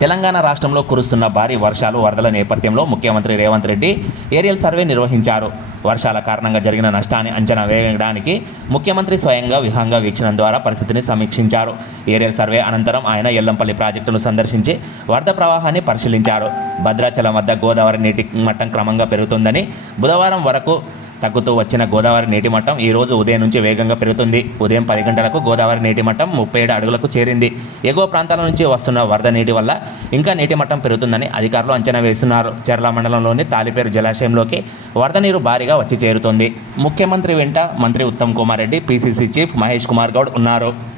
తెలంగాణ రాష్ట్రంలో కురుస్తున్న భారీ వర్షాలు వరదల నేపథ్యంలో ముఖ్యమంత్రి రేవంత్ రెడ్డి ఏరియల్ సర్వే నిర్వహించారు. వర్షాల కారణంగా జరిగిన నష్టాన్ని అంచనా వేయడానికి ముఖ్యమంత్రి స్వయంగా విహంగ వీక్షణం ద్వారా పరిస్థితిని సమీక్షించారు. ఏరియల్ సర్వే అనంతరం ఆయన ఎల్లంపల్లి ప్రాజెక్టును సందర్శించి వరద ప్రవాహాన్ని పరిశీలించారు. భద్రాచలం వద్ద గోదావరి నీటి మట్టం క్రమంగా పెరుగుతుందని బుధవారం వరకు తగ్గుతూ వచ్చిన గోదావరి నీటి మట్టం ఈ రోజు ఉదయం నుంచి వేగంగా పెరుగుతుంది. ఉదయం పది గంటలకు గోదావరి నీటి మట్టం ముప్పై ఏడు అడుగులకు చేరింది. ఎగువ ప్రాంతాల నుంచి వస్తున్న వరద నీటి వల్ల ఇంకా నీటి మట్టం పెరుగుతుందని అధికారులు అంచనా వేస్తున్నారు. చెర్ల మండలంలోని తాలిపేరు జలాశయంలోకి వరద నీరు భారీగా వచ్చి చేరుతోంది. ముఖ్యమంత్రి వెంట మంత్రి ఉత్తమ్ కుమార్ రెడ్డి పీసీసీ చీఫ్ మహేష్ కుమార్ గౌడ్ ఉన్నారు.